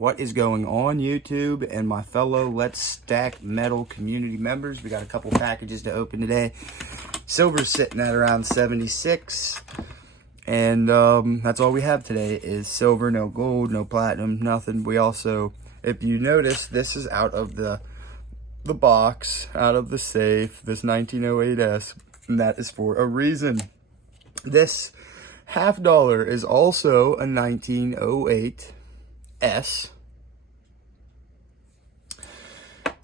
What is going on, YouTube and my fellow Let's Stack Metal community members? We got a couple packages to open today. Silver's sitting at around 76, and that's all we have today is silver. No gold, no platinum, nothing. We also, if you notice, this is out of the box, out of the safe, this 1908S, and that is for a reason. This $50 is also a 1908 S,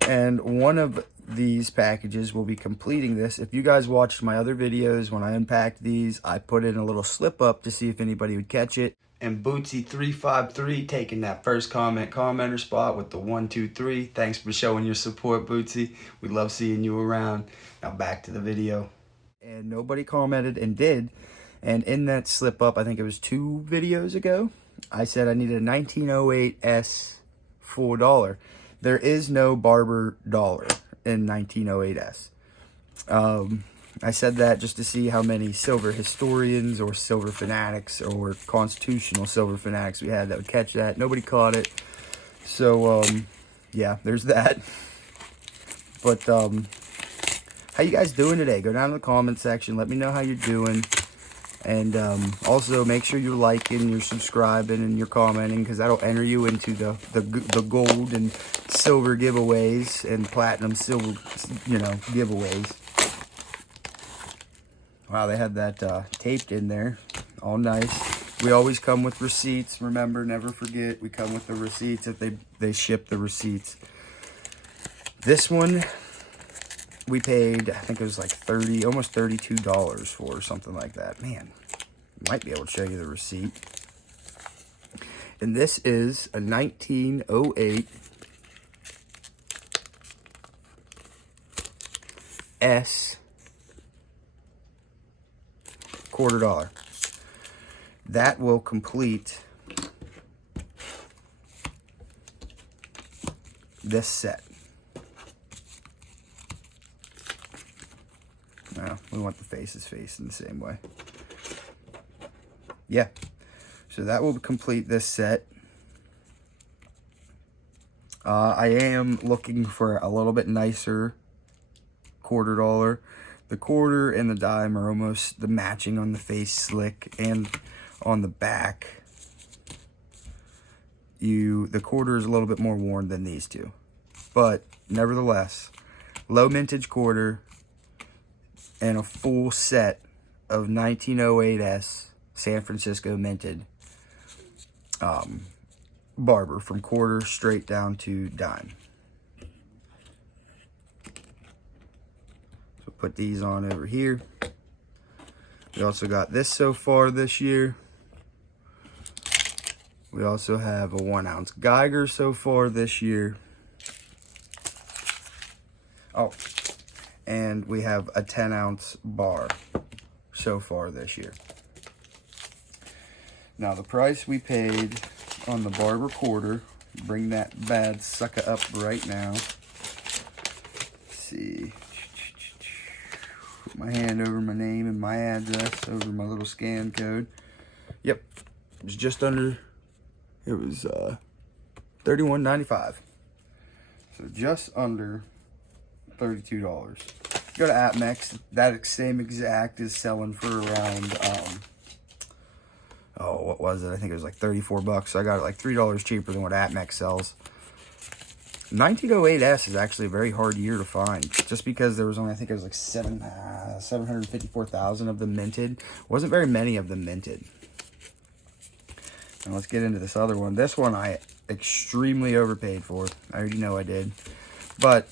and one of these packages will be completing this. If you guys watched my other videos, when I unpacked these, I put in a little slip up to see if anybody would catch it. And Bootsy353 taking that first commenter spot with the 1, 2, 3. Thanks for showing your support, Bootsy. We love seeing you around. Now back to the video. And nobody commented and did. And in that slip up, I think it was 2 videos ago, I said I needed a 1908 S $4. There is no Barber dollar in 1908 S. I said that just to see how many silver historians or silver fanatics or constitutional silver fanatics we had that would catch that. Nobody caught it. So, yeah, there's that. But, how you guys doing today? Go down to the comment section. Let me know how you're doing. And also make sure you're liking, you're subscribing, and you're commenting, because that'll enter you into the gold and silver giveaways and platinum silver, giveaways. Wow, they had that taped in there. All nice. We always come with receipts. Remember, never forget, we come with the receipts if they ship the receipts. This one, we paid, I think it was like almost $32 for, or something like that. Man, might be able to show you the receipt. And this is a 1908 S $quarter. That will complete this set. No, we want the faces facing the same way. Yeah. So that will complete this set. I am looking for a little bit nicer $quarter. The quarter and the dime are almost the matching on the face slick, and on the back, the quarter is a little bit more worn than these two. But nevertheless, low mintage quarter and a full set of 1908 S San Francisco minted Barber from quarter straight down to dime. So put these on over here. We also got this so far this year. We also have a 1 ounce Geiger so far this year. Oh, and we have a 10 ounce bar so far this year. Now the price we paid on the Barber quarter, bring that bad sucker up right now. Let's see. Put my hand over my name and my address over my little scan code. Yep, it was just under, it was $31.95. So just under $32. Go to APMEX. That same exact is selling for around oh, what was it? I think it was like 34 bucks. So I got it like $3 cheaper than what APMEX sells. 1908 S is actually a very hard year to find, just because there was only, I think it was like 754,000 of them minted. Wasn't very many of them minted. Now let's get into this other one. This one I extremely overpaid for. I already know I did, but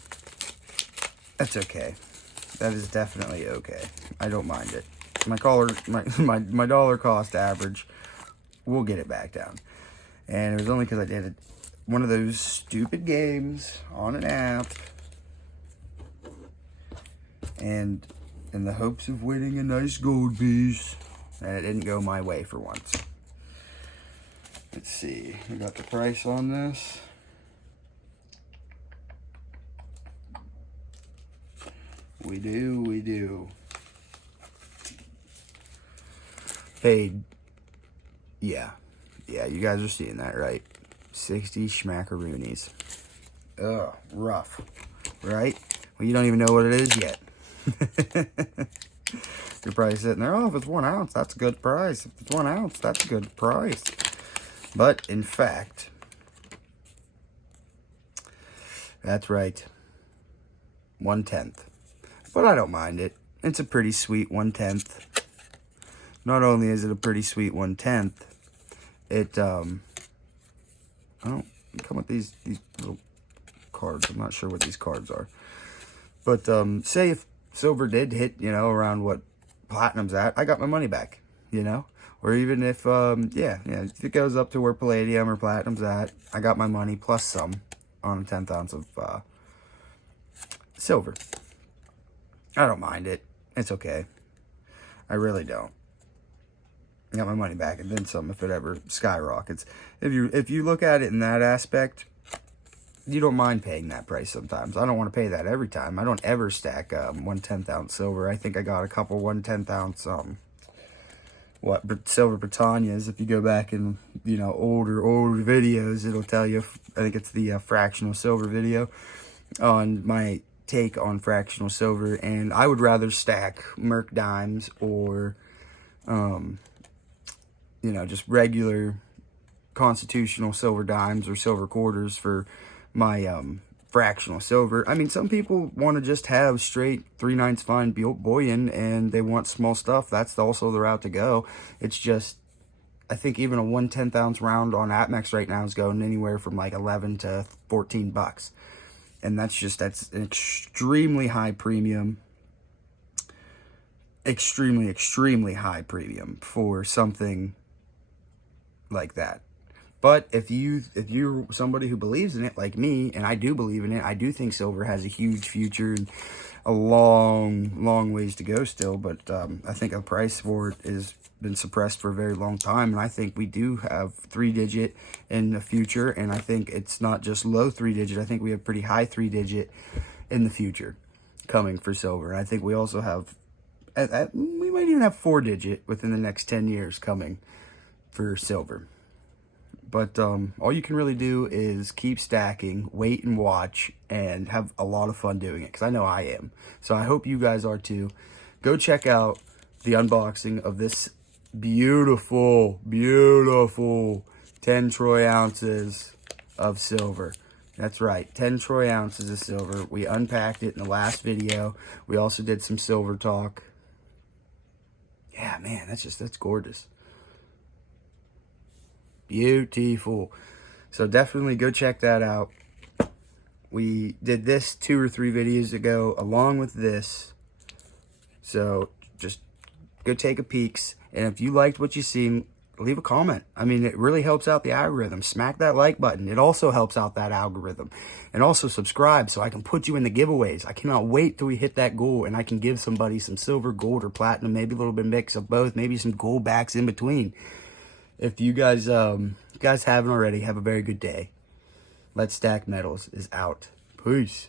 that's okay. That is definitely okay. I don't mind it. My dollar cost average, we'll get it back down. And it was only because I did one of those stupid games on an app, and in the hopes of winning a nice gold piece, and it didn't go my way for once. Let's see, we got the price on this. We do. Paid, yeah, you guys are seeing that, right? 60 schmackaroonies. Ugh, rough, right? Well, you don't even know what it is yet. You're probably sitting there, oh, if it's 1 ounce, that's a good price. If it's 1 ounce, that's a good price. But, in fact, that's right, 1/10. But I don't mind it. It's a pretty sweet 1/10. Not only is it a pretty sweet 1/10, it, I don't come with these little cards. I'm not sure what these cards are. But, say if silver did hit, you know, around what platinum's at, I got my money back, you know? Or even if, if it goes up to where palladium or platinum's at, I got my money plus some on a 1/10 ounce of silver. I don't mind it. It's okay. I really don't. I got my money back and then some if it ever skyrockets. If you look at it in that aspect, you don't mind paying that price sometimes. I don't want to pay that every time. I don't ever stack 1/10 ounce silver. I think I got a couple 1/10 ounce silver Britannias. If you go back in, you know, older videos, it'll tell you. I think it's the fractional silver video on my take on fractional silver, and I would rather stack Merc dimes or you know, just regular constitutional silver dimes or silver quarters for my fractional silver. I mean, some people want to just have straight 3/9 fine bullion and they want small stuff. That's also the route to go. It's just, I think even a 1/10 ounce round on APMEX right now is going anywhere from like 11 to 14 bucks. And that's an extremely high premium. Extremely high premium for something like that. But if you're somebody who believes in it like me, and I do believe in it, I do think silver has a huge future and a long ways to go still. But I think the price for it has been suppressed for a very long time, and I think we do have 3-digit in the future. And I think it's not just low 3-digit. I think we have pretty high 3-digit in the future coming for silver. And I think we also have, we might even have 4-digit within the next 10 years coming for silver. But all you can really do is keep stacking, wait and watch, and have a lot of fun doing it, because I know I am. So I hope you guys are too. Go check out the unboxing of this beautiful 10 troy ounces of silver. That's right, 10 troy ounces of silver. We unpacked it in the last video. We also did some silver talk. Yeah, man, that's gorgeous. Beautiful. So definitely go check that out. We did this 2 or 3 videos ago along with this. So just go take a peek. And if you liked what you seen, leave a comment. I mean, it really helps out the algorithm. Smack that like button. It also helps out that algorithm. And also subscribe so I can put you in the giveaways. I cannot wait till we hit that goal and I can give somebody some silver, gold, or platinum, maybe a little bit mix of both, maybe some gold backs in between. If you guys haven't already, have a very good day. Let's Stack Metals is out. Peace.